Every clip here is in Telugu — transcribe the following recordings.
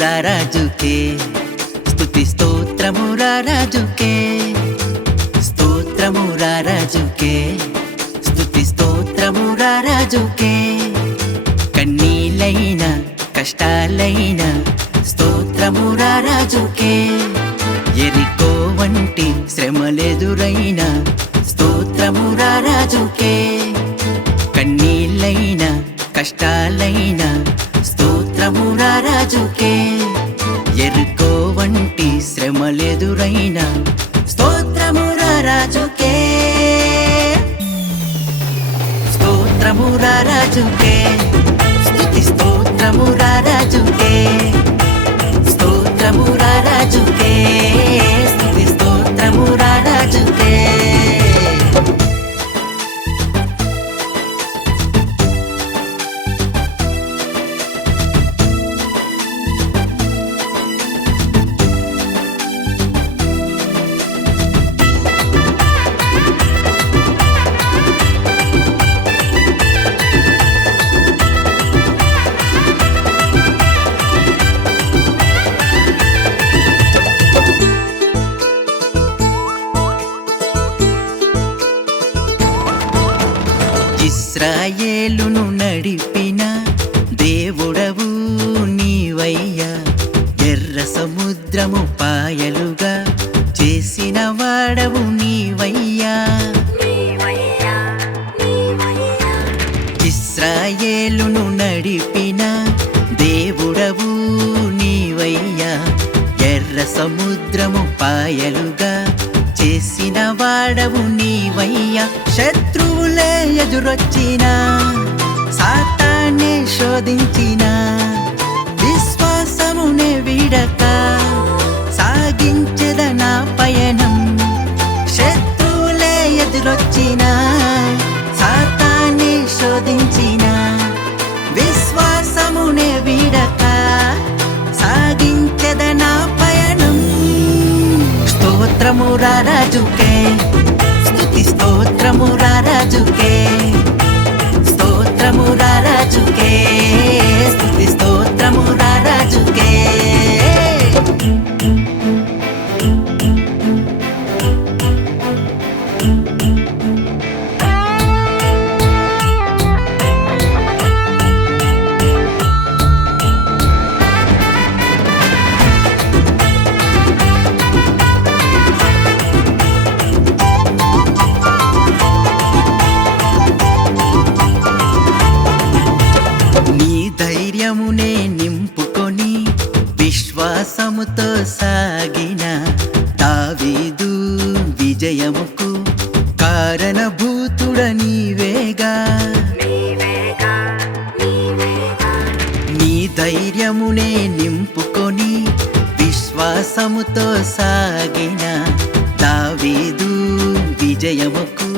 రారాజుకే స్తుతి స్తోత్రము రారాజుకే స్తోత్రము రారాజుకే స్తుతి స్తోత్రము రారాజుకే కన్నీలైన కష్టాలైన స్తోత్రము రారాజుకే ఎరికో వంటి శ్రమలెదురైన స్తోత్రము రారాజుకే కన్నీలైన కష్టాలైన స్తోత్రము రారాజుకే ఎరుకో వంటి శ్రమలెదురైన స్తోత్రము రారాజుకే స్తోత్రము రారాజుకే స్తుతి స్తోత్రము రారాజుకే స్తోత్రము రారాజుకే స్తుతి స్తోత్రము రారాజుకే ఇశ్రాయేలును నడిపిన దేవుడవు నీవయ్యా ఎర్ర సముద్రము పాయలుగా చేసిన వాడవు నీవయ్యా ఇశ్రాయేలును నడిపిన దేవుడవు నీవయ్యా ఎర్ర సముద్రము పాయలుగా చేసిన వాడవు నీవయ్యా శత్రువులే ఎదురొచ్చిన సాతానే శోధించిన విశ్వాసమునే వీడక సాగించెద నా పయనం శత్రువులే ఎదురొచ్చిన సాతానే శోధించిన విశ్వాసమునే వీడక సాగించెద నా పయనం స్తోత్రము రారాజుకే స్తుతి స్తోత్రము రారాజుకే స్తోత్రము రారాజుకే స్తుతి స్తోత్రము రారాజుకే ధైర్యమునే నింపుకొని విశ్వాసముతో సాగిన దావీదు విజయముకు కారణభూతుడ నీవేగా నీ ధైర్యమునే నింపుకొని విశ్వాసముతో సాగిన దావీదు విజయముకు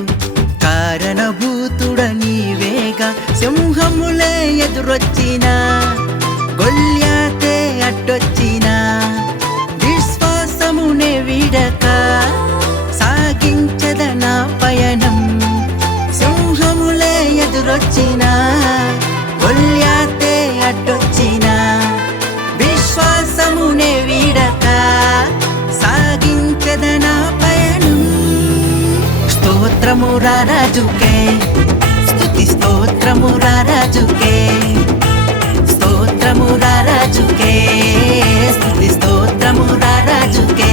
కారణభూతుడ నీవేగా సింహములే ఎదురొచ్చిన గొల్యాతే అడ్డొచ్చిన విశ్వాసమునే వీడక సాగించద నా పయనం సింహములే ఎదురొచ్చిన గొల్యాతే అడ్డొచ్చిన విశ్వాసమునే వీడక సాగించద నా పయనం స్తోత్రము రారాజుకే స్తుతి స్తోత్రము రారాజుకే స్తోత్రము రారాజుకే స్తుతి స్తోత్రము రారాజుకే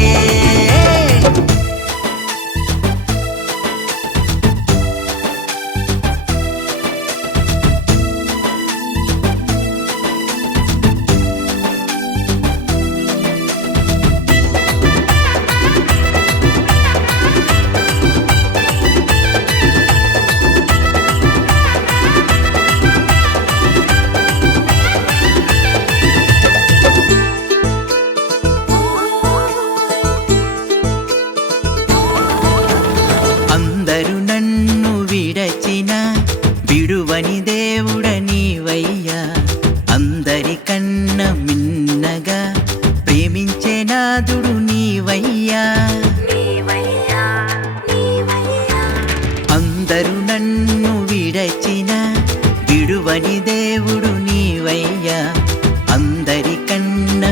అందరూ నన్ను విడచిన విడువని దేవుడ నీవయ్యా అందరికన్నా మిన్నగా ప్రేమించే నాదుడు నీవయ్యా అందరూ నన్ను విడచిన విడువని దేవుడు నీవయ్యా అందరికన్నా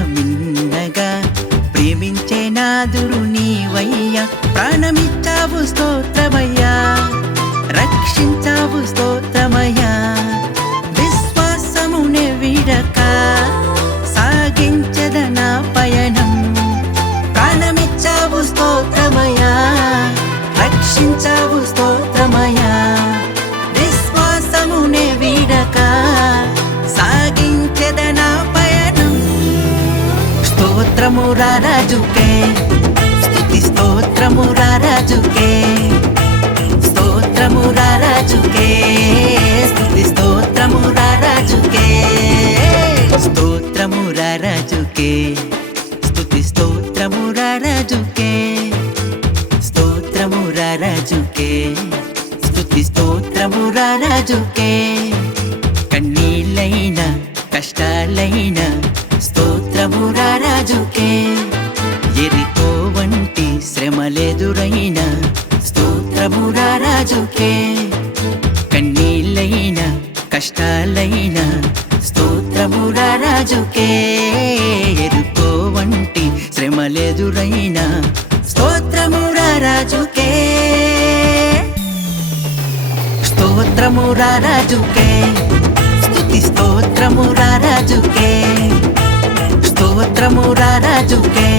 నాదురు నీవయ్యా, ప్రాణమిచ్చావు స్తోత్రమయ్యా, రక్షించావు స్తోత్రమయ్యా. విశ్వాసమునే వీడక సాగించద నా పయనం, ప్రాణమిచ్చావు స్తోత్రమయ్యా, రక్షించావు స్తోత్రమయ్యా. విశ్వాసమునే వీడక సాగించద నా పయనం. స్తోత్రము రాజుకే, స్తుతి స్తోత్రము రాజుకే, స్తోత్రము రాజుకే, స్తుతి స్తోత్రము రాజుకే. స్తోత్రము రాజుకే, స్తుతి స్తోత్రము రాజుకే, స్తోత్రము రాజుకే, స్తుతి స్తోత్రము రాజుకే. కన్నీళ్ళైన కష్టాలైన స్తోత్రము రాజుకే, ఎరికో వంటి శ్రమలెదురైన స్తోత్రము రాజుకే. కన్నీళ్ళైన కష్టాలైన స్తోత్రము రాజుకే, ఎరుకో వంటి శ్రమలెదురైన స్తోత్రము రాజుకే. స్తోత్రము రాజుకే, స్తుతి స్తోత్రము రాజుకే, స్తోత్రము రాజుకే,